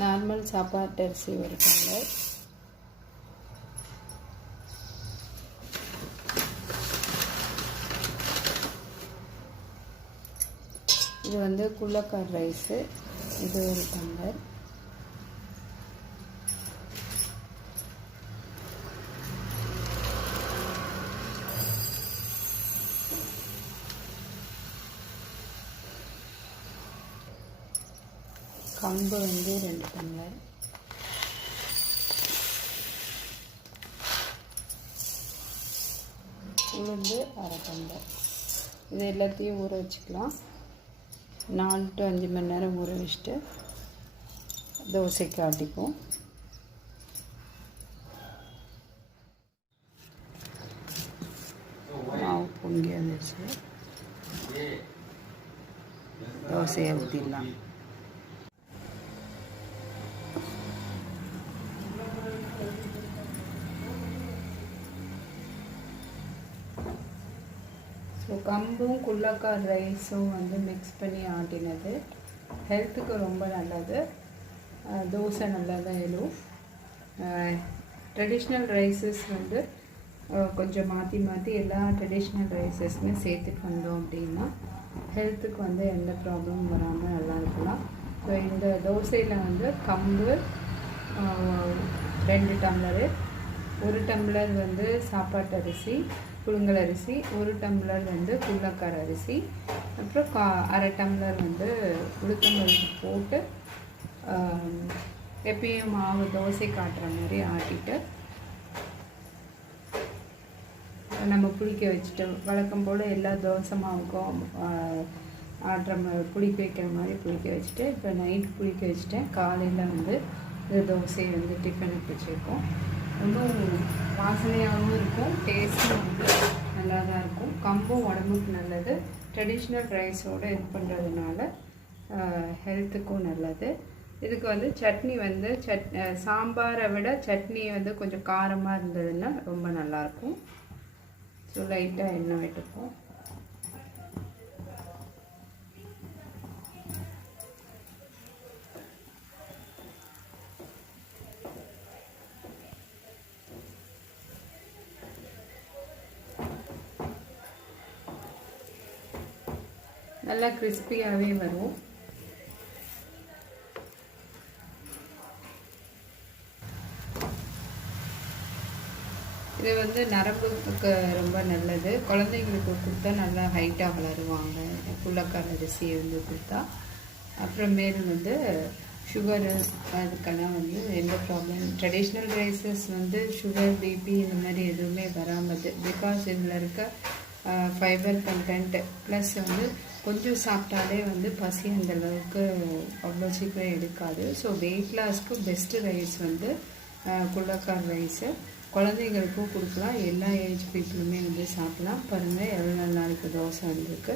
Normal சாப்பாட்டு அரிசி ஒரு டம்ளர், இது வந்து குல்லக்கார் ரைஸு, இது ஒரு டம்ளர், கம்பு வந்து 2 டம்ளர், உளுந்து 1/2 டம்ளர். இது எல்லாத்தையும் ஊற வச்சுக்கலாம். 4 to 5 மணி நேரம் ஊற வச்சுட்டு தோசைக்கு ஆட்டிப்போம். மாவு பொங்கி வந்துடுச்சு, தோசையை ஊற்றிடலாம். ஸோ கம்பும் குல்லக்கார் ரைஸும் வந்து மிக்ஸ் பண்ணி ஆட்டினது ஹெல்த்துக்கு ரொம்ப நல்லது. தோசை நல்லா தான் எழும். ட்ரெடிஷ்னல் ரைஸஸ் வந்து கொஞ்சம் மாற்றி மாற்றி எல்லா ட்ரெடிஷ்னல் ரைஸஸுமே சேர்த்துட்டு வந்தோம் அப்படின்னா ஹெல்த்துக்கு வந்து எந்த ப்ராப்ளமும் வராமல் நல்லா இருக்கலாம். ஸோ இந்த தோசையில் வந்து கம்பு 2 டம்ளரு, 1 டம்ளர் வந்து சாப்பாட்டு அரிசி புழுங்கல் அரிசி, 1 டம்ளர் வந்து குல்லக்கார் அரிசி, அப்புறம் 1/2 டம்ளர் வந்து உளுத்தம்பருப்பு போட்டு எப்பயும் மாவு தோசை காட்டுற மாதிரி ஆட்டிட்டு நம்ம புளிக்க வச்சுட்டு வழக்கம் போல் எல்லா தோசை மாவுக்கும் ஆட்டுற மாதிரி புளிக்க வைக்கிற மாதிரி புளிக்க வச்சுட்டு இப்போ நைட் புளிக்க வச்சுட்டேன். காலையில் வந்து இந்த தோசையை வந்து டிஃபனுக்கு வச்சுருக்கோம். ரொம்ப வாசனையாகவும் இருக்கும், டேஸ்ட்டும் வந்து நல்லா தான் இருக்கும். கம்பும் உடம்புக்கு நல்லது. ட்ரெடிஷ்னல் ரைஸோடு இது பண்ணுறதுனால ஹெல்த்துக்கும் நல்லது. இதுக்கு வந்து சட்னி வந்து சாம்பாரை விட சட்னி வந்து கொஞ்சம் காரமாக இருந்ததுன்னா ரொம்ப நல்லாயிருக்கும். ஸோ லைட்டாக எண்ணெய் விட்டுப்போம். நல்லா கிறிஸ்பியாகவே வரும். இது வந்து நரம்புக்கு ரொம்ப நல்லது. குழந்தைங்களுக்கு கொடுத்தா நல்லா ஹைட்டாக வளருவாங்க குல்லக்கார் அரிசி வந்து கொடுத்தா. அப்புறமேல் வந்து சுகரு அதுக்கெல்லாம் வந்து எந்த ப்ராப்ளம். ட்ரெடிஷ்னல் ரைஸஸ் வந்து சுகர் பிபி இந்த மாதிரி எதுவுமே வராமது. பிகாஸ் இதில் இருக்க ஃபைபர் கண்டென்ட் ப்ளஸ் வந்து கொஞ்சம் சாப்பிட்டாலே வந்து பசி அந்தளவுக்கு அவ்வளோ சீக்கிரம் எடுக்காது. ஸோ வெயிட் லாஸ்க்கு பெஸ்ட்டு ரைஸ் வந்து குல்லக்கார் ரைஸு. குழந்தைங்களுக்கும் கொடுக்கலாம், எல்லா ஏஜ் பீப்புளுமே வந்து சாப்பிட்லாம். பாருங்கள் எவ்வளோ நல்லா இருக்குது தோசை வந்திருக்கு.